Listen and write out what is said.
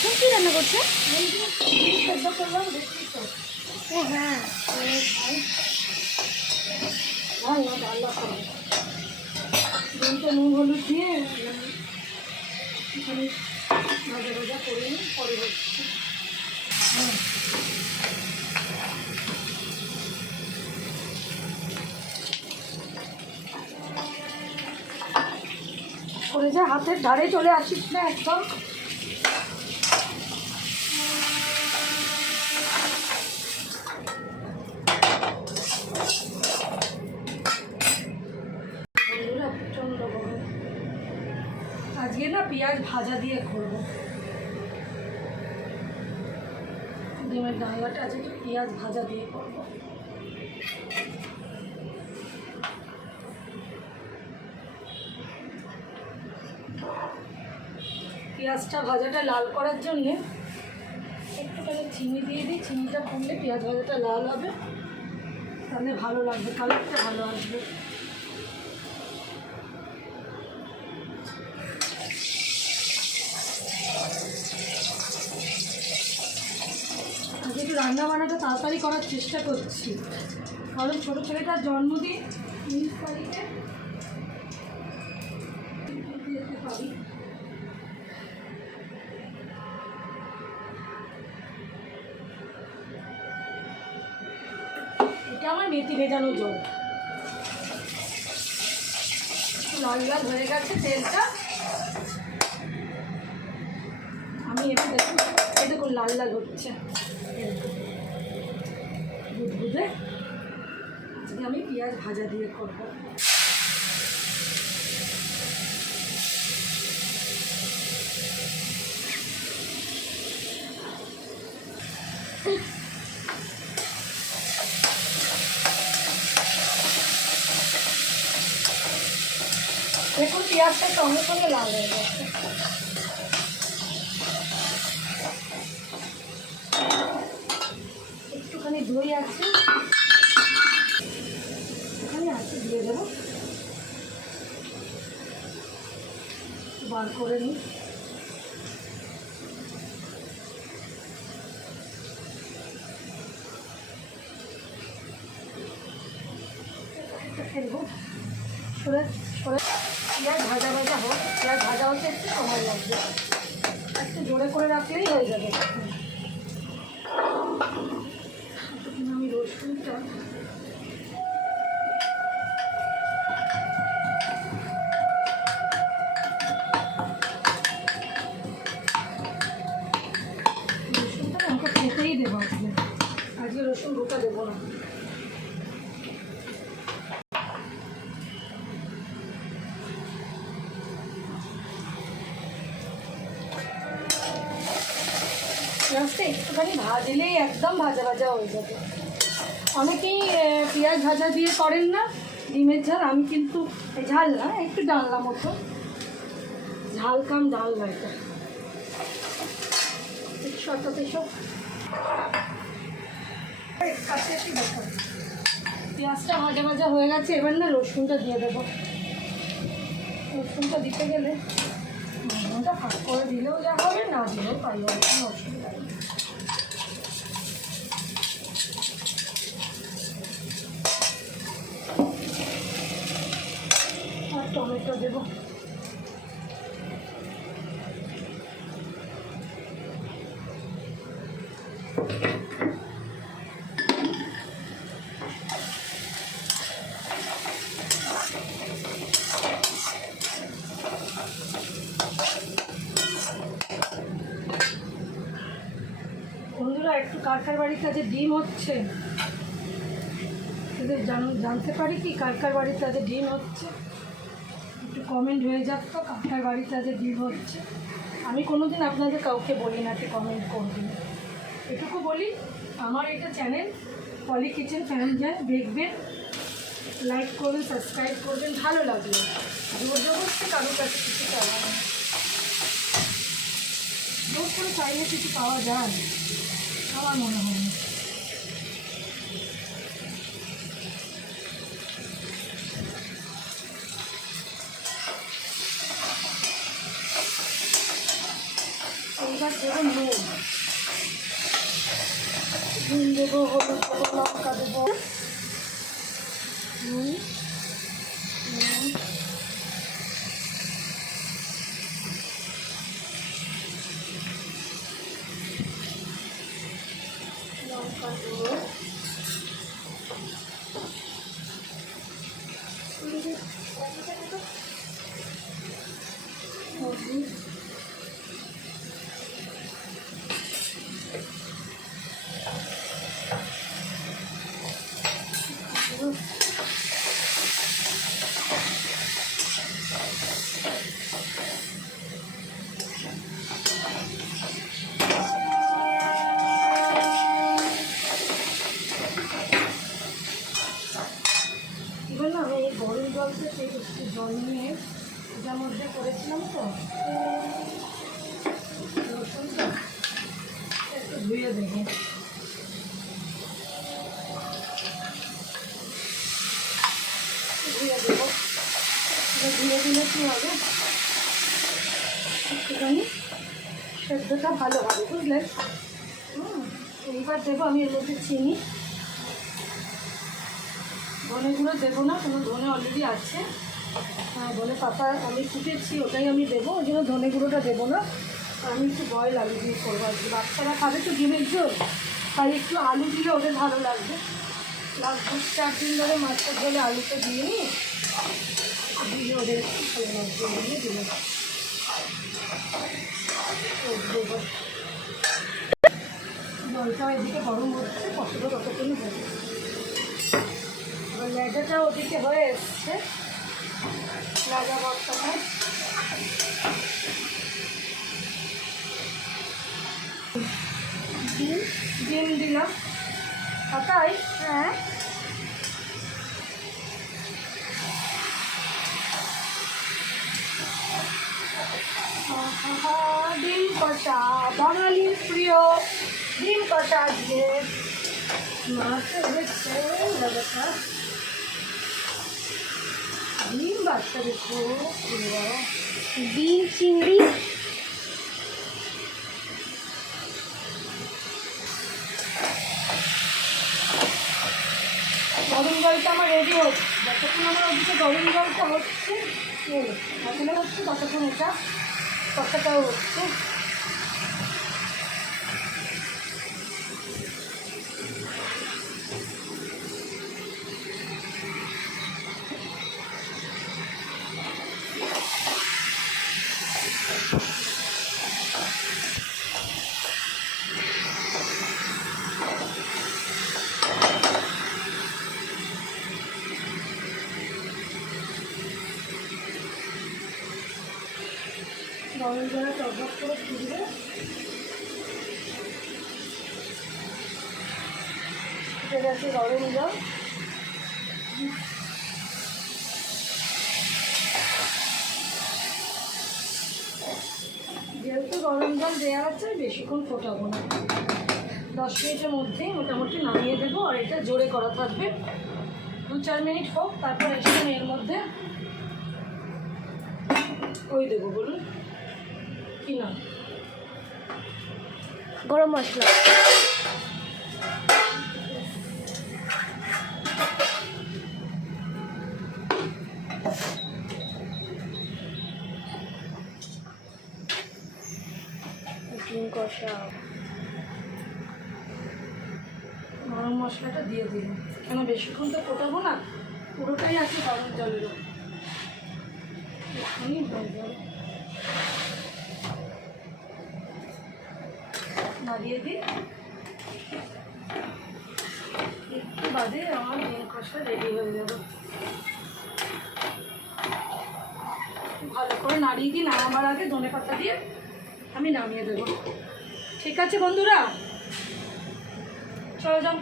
তুমি কী রান্না করছো? সেদ্ধ করলাম, দেখছি তো। ও হ্যাঁ, রান্না ডাল্লা করবো। ডিমটা নুন হলুদ দিয়ে একটুখানি ভাজা ভাজা করে নিই, পরে হচ্ছে। করে যা হাতের ধারে চলে আসিস না একদম। প্রচণ্ড গরম। আজকে না পেঁয়াজ ভাজা দিয়ে করবো। ডিমের ডালনাটা আজকে একটু পেঁয়াজ ভাজা দিয়ে করবো। পেঁয়াজটা ভাজাটা লাল করার জন্যে একটুখানি চিনি দিয়ে দিই। চিনিটা পড়লে পেঁয়াজ ভাজাটা লাল হবে, তাহলে ভালো লাগবে, কালারটা ভালো আসবে। আজকে একটু রান্না বান্নাটা তাড়াতাড়ি করার চেষ্টা করছি, কারণ ছোটো ছেলেটার জন্মদিন 19 তারিখে যেতে পারি। এটা আমার মেথি ভেজানো জল। লাল লাল হয়ে গেছে তেলটা। আমি এবার দেখুন, এই দেখুন লাল লাল হচ্ছে বুঝে। আজকে আমি পেঁয়াজ ভাজা দিয়ে করবো। দেখুন পেঁয়াজটা সঙ্গে সঙ্গে লাল হয়ে গেছে। একটুখানি দই আছে, একটুখানি আছে দিয়ে দেবো, বার করে নিই। ফেলবো সরে সরে। পেঁয়াজ ভাজা ভাজা হোক, পেঁয়াজ ভাজা হতে একটু সময় লাগবে, একটু জোরে করে রাখলেই হয়ে যাবে। আমি রসুনটা আমাকে খেতেই দেবো। আজকে রসুন গোটা দেবো না। পেঁয়াজটা একটুখানি ভাজলেই একদম ভাজা ভাজা হয়ে যাবে। অনেকেই পেঁয়াজ ভাজা দিয়ে করেন না ডিমের ঝাল, আমি কিন্তু ঝাল না, একটু ডালনা মতো, ঝাল কাম ডালনা। এটা সব কাছে একটু দেখো পেঁয়াজটা ভাজা ভাজা হয়ে গেছে। এবার না রসুনটা দিয়ে দেবো। রসুনটা দিতে গেলে রসুনটা ফাঁক করে দিলেও যা হবে, না দিলেও পারলো, কোনো অসুবিধা নেই। আর টমেটো দেবো। বন্ধুরা, একটু কার বাড়ির কাছে ডিম হচ্ছে, জানতে পারি কি কার বাড়ির কাছে ডিম হচ্ছে, একটু কমেন্ট হয়ে যাক তো কার বাড়ির কাছে ডিম হচ্ছে। আমি কোনোদিন আপনাদের কাউকে বলি না, একটু কমেন্ট করবেন। এটুকু বলি, আমার এটা চ্যানেল পলি কিচেন ফ্যামিলি, দেখবেন, লাইক করবেন, সাবস্ক্রাইব করবেন, ভালো লাগবে। জোর জবরদস্তি কারোর কাছে কিছু চাওয়া না, জোর করে চাইলে কিছু পাওয়া যায় আমার মনে হয় না। এই এবার দেবো নুন দেবো, হলুদ দেবো, লঙ্কা দেবো, নুন লঙ্কা দেবো, হলুদ, এবার না আমি এই গরম জল থেকে একটু জল নিয়ে এটার মধ্যে করেছিলাম তো রসুনটা একটু ধুয়ে দেবো। ধুয়ে দেবো, ধুয়ে দিলে কী হবে একটুখানি সেদ্ধটা ভালো হবে, বুঝলেন? এইবার দেবো আমি এর মধ্যে চিনি, ধনে গুঁড়ো দেবো না, কোনো ধনে অলরেডি আছে, ধনে পাতা আমি ফুটেছি ওটাই আমি দেবো, ওই জন্য ধনে গুঁড়োটা দেবো না। আমি একটু বয়েল আলু দিয়ে করবো, আর কি বাচ্চারা খাবে তো ডিমের ঝোল, তাই একটু আলু দিলে ওদের ভালো লাগবে। লাস্ট 2-4 দিন ধরে মাছের ঝোলে আলুটা দিয়ে নিই, দিয়ে ওদের একটু ভালো লাগবে দিয়ে দিলে দেবো। জলটা এদিকে গরম হচ্ছে, কতটা ততক্ষণই হবে। এবার লেজাটা ওদিকে হয়ে এসছে, লেজা বর্তমানে ডিম দিলাম পাতায়। হ্যাঁ ডিম কষা, বাঙালির প্রিয় ডিম কষা দিয়ে মাছ হচ্ছে লেজাটা, ডিম বাচ্চা দেখো, ডিম চিংড়ি, গরম জলটা আমার রেডি হচ্ছে, যতক্ষণ আমার ওদিকে গরম জলটা হচ্ছে এখনো হচ্ছে ততক্ষণ এটা কষাটাও হচ্ছে। গরম জলে টকবক করে ফুটবে, ফুটে গেছে গরম জল। যেহেতু গরম জল দেওয়া আছে বেশিক্ষণ ফোটাবো না, 10 মিনিটের মধ্যেই মোটামুটি নামিয়ে দেবো। আর এটা জোরে করা থাকবে, 2-4 মিনিট হোক, তারপর এসে আমি এর মধ্যে ওই দেবো, বলুন কি না, গরম মশলা, ডিম কষা, গরম মশলাটা দিয়ে দিন, কেন বেশিক্ষণ তো ফোটাবো না, পুরোটাই আছে গরম জলের উপর, এখনই হয়ে যাবে। নাড়িয়ে দিই, একটু বাদে আমার ডিম কষা রেডি হয়ে যাবে। ভালো করে নাড়িয়ে দিই, নামাবার আগে ধনেপাতা দিয়ে আমি নামিয়ে দেবো। ঠিক আছে বন্ধুরা, চলো যান।